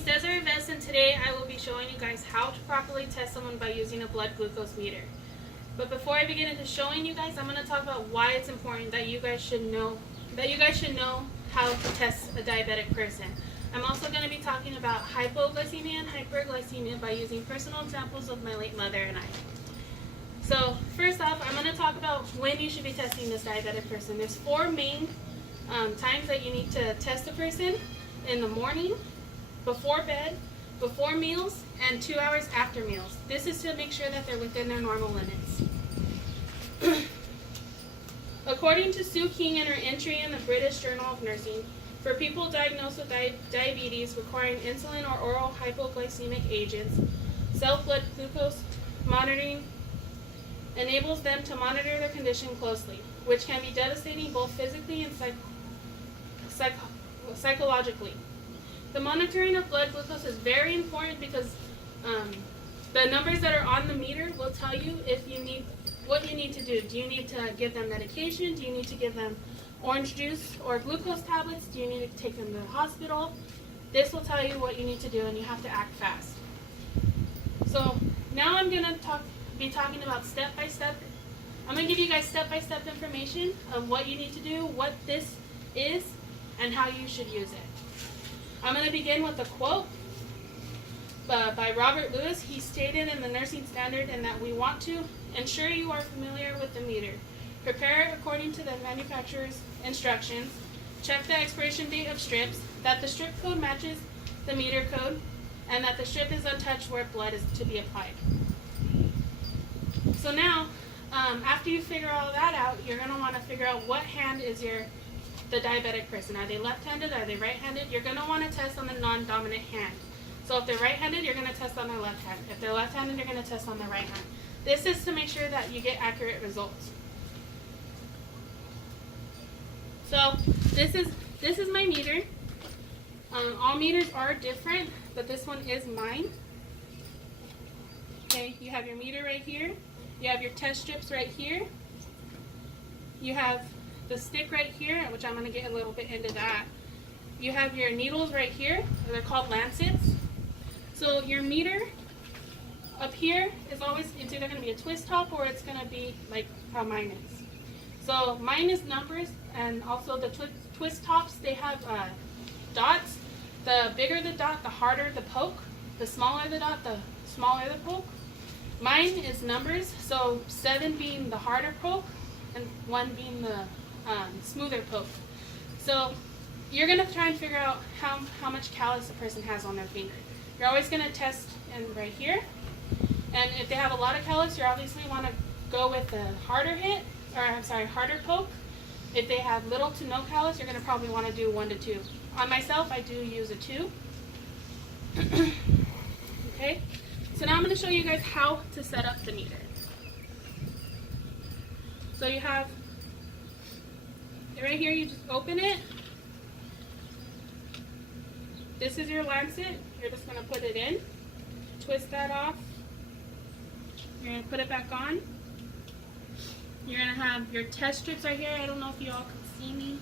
name's Desiree Vest, and today I will be showing you guys how to properly test someone by using a blood glucose meter. But before I begin into showing you guys, I'm going to talk about why it's important that you guys should know how to test a diabetic person. I'm also going to be talking about hypoglycemia and hyperglycemia by using personal examples of my late mother and I. So first off, I'm going to talk about when you should be testing this diabetic person. There's four main times that you need to test a person: in the morning, before bed, before meals, and 2 hours after meals. This is to make sure that they're within their normal limits. According to Sue King in her entry in the British Journal of Nursing, for people diagnosed with diabetes requiring insulin or oral hypoglycemic agents, self-blood glucose monitoring enables them to monitor their condition closely, which can be devastating both physically and psychologically. The monitoring of blood glucose is very important because the numbers that are on the meter will tell you what you need to do. Do you need to give them medication? Do you need to give them orange juice or glucose tablets? Do you need to take them to the hospital? This will tell you what you need to do, and you have to act fast. So now I'm going to be talking about step-by-step. I'm going to give you guys step-by-step information of what you need to do, what this is, and how you should use it. I'm going to begin with a quote by Robert Lewis. He stated in the Nursing Standard and that we want to ensure you are familiar with the meter. Prepare it according to the manufacturer's instructions. Check the expiration date of strips, that the strip code matches the meter code, and that the strip is untouched where blood is to be applied. So now, after you figure all that out, you're going to want to figure out what hand is the diabetic person. Are they left-handed? Are they right-handed? You're going to want to test on the non-dominant hand. So if they're right-handed, you're going to test on their left hand. If they're left-handed, you're going to test on their right hand. This is to make sure that you get accurate results. So this is my meter. All meters are different, but this one is mine. Okay, you have your meter right here. You have your test strips right here. You have the stick right here, which I'm going to get a little bit into that. You have your needles right here. They're called lancets. So your meter up here is always, it's either going to be a twist top or it's going to be like how mine is. So mine is numbers, and also the twist tops, they have dots. The bigger the dot, the harder the poke. The smaller the dot, the smaller the poke. Mine is numbers, so 7 being the harder poke and 1 being the smoother poke. So you're going to try and figure out how much callus a person has on their finger. You're always going to test in right here. And if they have a lot of callus, you obviously want to go with the harder poke. If they have little to no callus, you're going to probably want to do 1 to 2. On myself, I do use a 2. Okay, so now I'm going to show you guys how to set up the meter. So you have right here, you just open it. This is your lancet. You're just going to put it in, twist that off. You're going to put it back on. You're going to have your test strips right here. I don't know if you all can see me.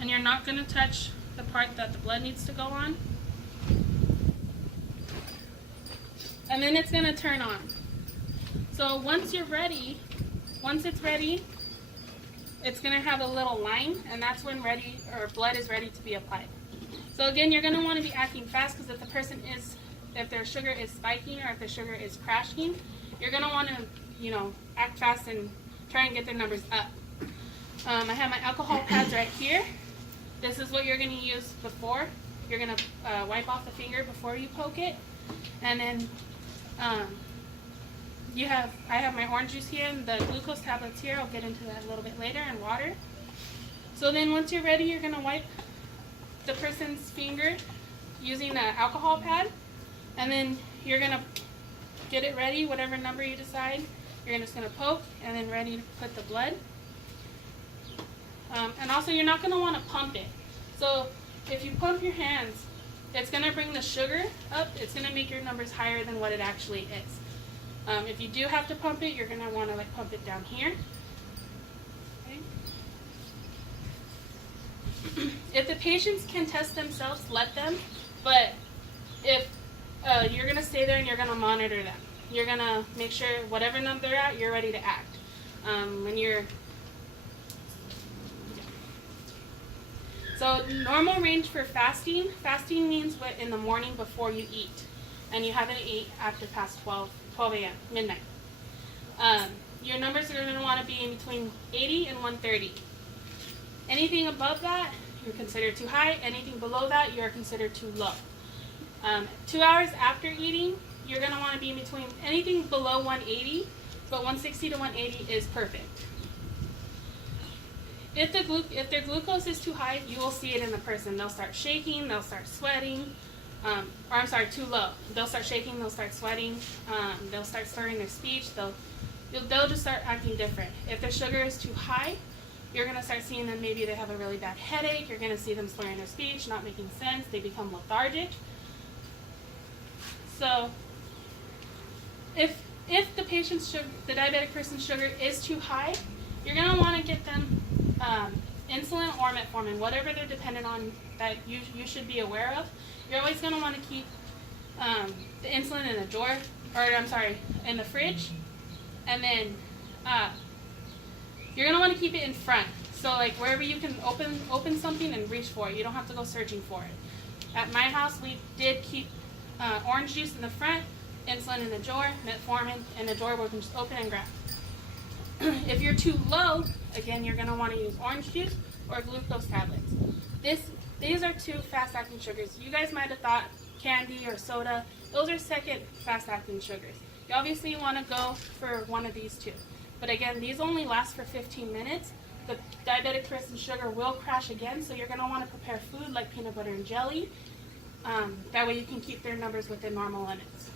And you're not going to touch the part that the blood needs to go on. And then it's going to turn on. So once it's ready, it's going to have a little line, and that's when blood is ready to be applied. So again, you're going to want to be acting fast, because if their sugar is spiking or if their sugar is crashing, you're going to want to, act fast and try and get their numbers up. I have my alcohol pads right here. This is what you're going to use before. You're going to wipe off the finger before you poke it, and then I have my orange juice here and the glucose tablets here. I'll get into that a little bit later, and water. So then once you're ready, you're going to wipe the person's finger using the alcohol pad, and then you're going to get it ready, whatever number you decide. You're just going to poke and then ready to put the blood. And also, you're not going to want to pump it. So if you pump your hands, it's going to bring the sugar up. It's going to make your numbers higher than what it actually is. If you do have to pump it, you're going to want to pump it down here. Okay. If the patients can test themselves, let them. But if you're going to stay there and you're going to monitor them, you're going to make sure whatever number they're at, you're ready to act. When you're So normal range for fasting. Fasting means what in the morning before you eat, and you haven't eat after past 12 a.m. midnight. Your numbers are going to want to be in between 80 and 130. Anything above that, you're considered too high. Anything below that, you're considered too low. 2 hours after eating, you're going to want to be in between anything below 180, but 160 to 180 is perfect. If their glucose is too high, you will see it in the person. They'll start shaking, they'll start sweating, too low. They'll start shaking, they'll start sweating, they'll start slurring their speech, they'll just start acting different. If their sugar is too high, you're going to start seeing them, maybe they have a really bad headache, you're going to see them slurring their speech, not making sense, they become lethargic. So, if the patient's sugar, the diabetic person's sugar is too high, you're going to want to get them insulin or metformin, whatever they're dependent on that you should be aware of. You're always going to want to keep the insulin in a drawer, in the fridge, and then you're going to want to keep it in front. So like wherever you can open something and reach for it. You don't have to go searching for it. At my house, we did keep orange juice in the front, insulin in the drawer, metformin in the drawer where we can just open and grab. If you're too low, again, you're going to want to use orange juice or glucose tablets. These are two fast-acting sugars. You guys might have thought candy or soda. Those are second fast-acting sugars. You obviously want to go for one of these two. But again, these only last for 15 minutes. The diabetic person's sugar will crash again, so you're going to want to prepare food like peanut butter and jelly. That way you can keep their numbers within normal limits.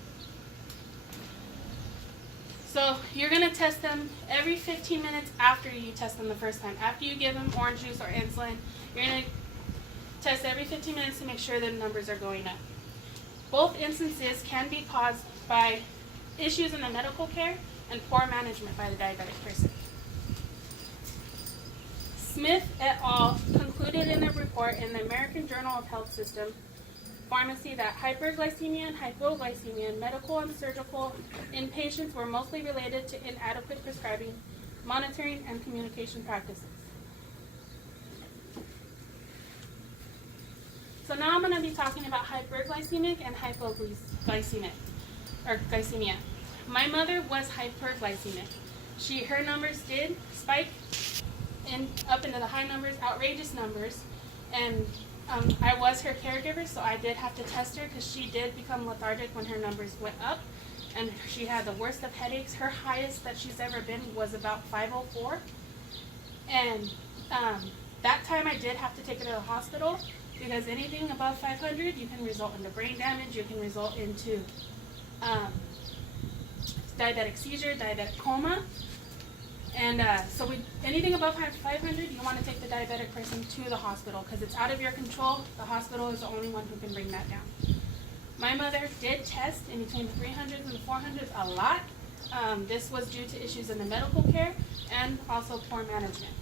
So you're going to test them every 15 minutes after you test them the first time. After you give them orange juice or insulin, you're going to test every 15 minutes to make sure the numbers are going up. Both instances can be caused by issues in the medical care and poor management by the diabetic person. Smith et al. Concluded in a report in the American Journal of Health System Pharmacy that hyperglycemia and hypoglycemia in medical and surgical inpatients were mostly related to inadequate prescribing, monitoring, and communication practices. So now I'm going to be talking about hyperglycemic and hypoglycemic, or glycemia. My mother was hyperglycemic. Her numbers did spike up into the high numbers, outrageous numbers, and I was her caregiver, so I did have to test her because she did become lethargic when her numbers went up, and she had the worst of headaches. Her highest that she's ever been was about 504, and that time I did have to take her to the hospital because anything above 500, you can result into brain damage, you can result into diabetic seizure, diabetic coma. And so anything above 500, you want to take the diabetic person to the hospital because it's out of your control. The hospital is the only one who can bring that down. My mother did test in between the 300s and the 400s a lot. This was due to issues in the medical care and also poor management.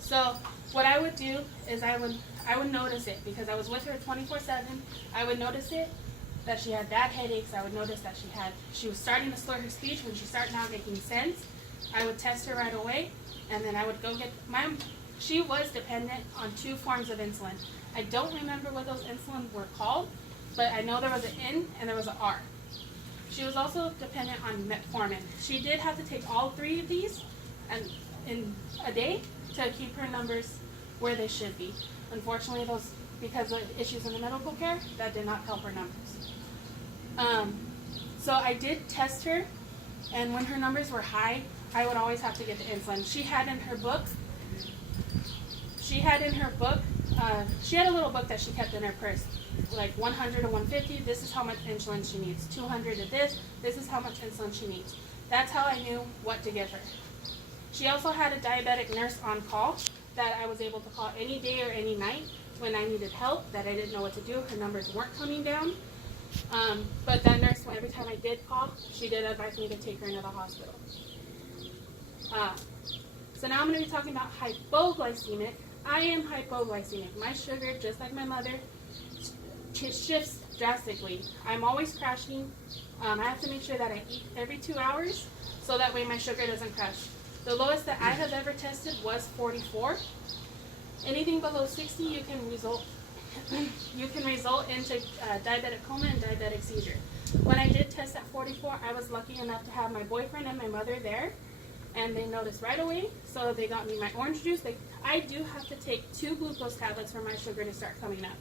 So what I would do is I would notice it because I was with her 24/7. I would notice it, that she had bad headaches. I would notice that she was starting to slur her speech when she started now making sense. I would test her right away, and then I would go get she was dependent on 2 forms of insulin. I don't remember what those insulin were called, but I know there was an N and there was an R. She was also dependent on metformin. She did have to take all 3 of these in a day to keep her numbers where they should be. Unfortunately, because of issues in the medical care, that did not help her numbers. So I did test her, and when her numbers were high, I would always have to get the insulin. She had in her book, she had a little book that she kept in her purse, like 100 to 150, this is how much insulin she needs. 200 to this is how much insulin she needs. That's how I knew what to give her. She also had a diabetic nurse on call that I was able to call any day or any night when I needed help, that I didn't know what to do. Her numbers weren't coming down. But that nurse, every time I did call, she did advise me to take her into the hospital. So now I'm going to be talking about hypoglycemic. I am hypoglycemic. My sugar, just like my mother, shifts drastically. I'm always crashing. I have to make sure that I eat every 2 hours so that way my sugar doesn't crash. The lowest that I have ever tested was 44. Anything below 60, you can result into diabetic coma and diabetic seizure. When I did test at 44, I was lucky enough to have my boyfriend and my mother there, and they noticed right away, so they got me my orange juice. I do have to take 2 glucose tablets for my sugar to start coming up.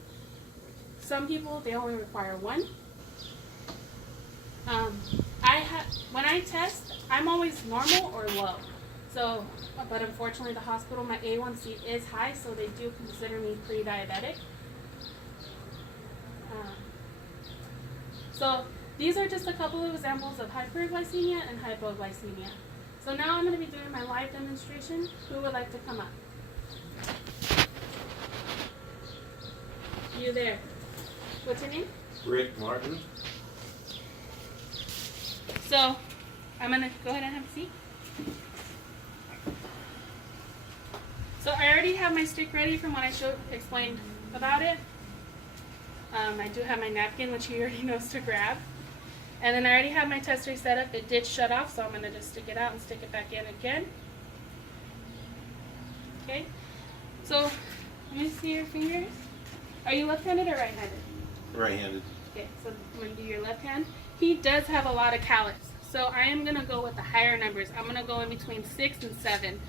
Some people, they only require 1. When I test, I'm always normal or low. So, but unfortunately, the hospital, my A1C is high, so they do consider me pre-diabetic. So these are just a couple of examples of hyperglycemia and hypoglycemia. So now I'm going to be doing my live demonstration. Who would like to come up? You there. What's your name? Rick Martin. So I'm going to go ahead and have a seat. So I already have my stick ready from what I explained about it. I do have my napkin, which he already knows to grab. And then I already have my tester set up. It did shut off, so I'm going to just stick it out and stick it back in again. Okay, so let me see your fingers. Are you left-handed or right-handed? Right-handed. Okay, so I'm going to do your left hand. He does have a lot of callus, so I am going to go with the higher numbers. I'm going to go in between 6 and 7.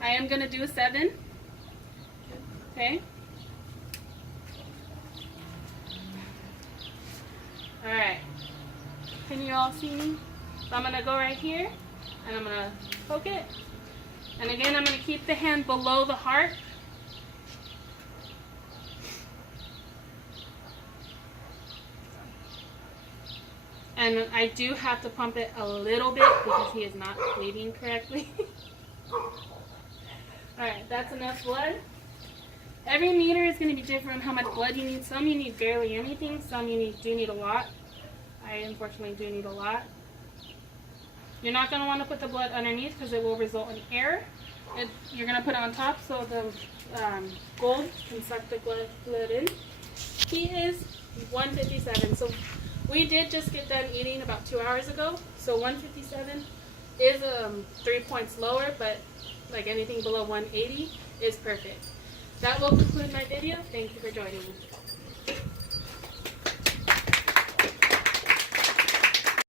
I am going to do a 7. Okay. Alright. Can you all see me? So I'm going to go right here, and I'm going to poke it. And again, I'm going to keep the hand below the heart. And I do have to pump it a little bit because he is not bleeding correctly. Alright, that's enough blood. Every meter is going to be different on how much blood you need. Some you need barely anything, some you do need a lot. I unfortunately do need a lot. You're not going to want to put the blood underneath because it will result in error. You're going to put it on top so the gold can suck the blood in. He is 157. So we did just get done eating about 2 hours ago. So 157 is 3 points lower, but like anything below 180 is perfect. That will conclude my video. Thank you for joining me.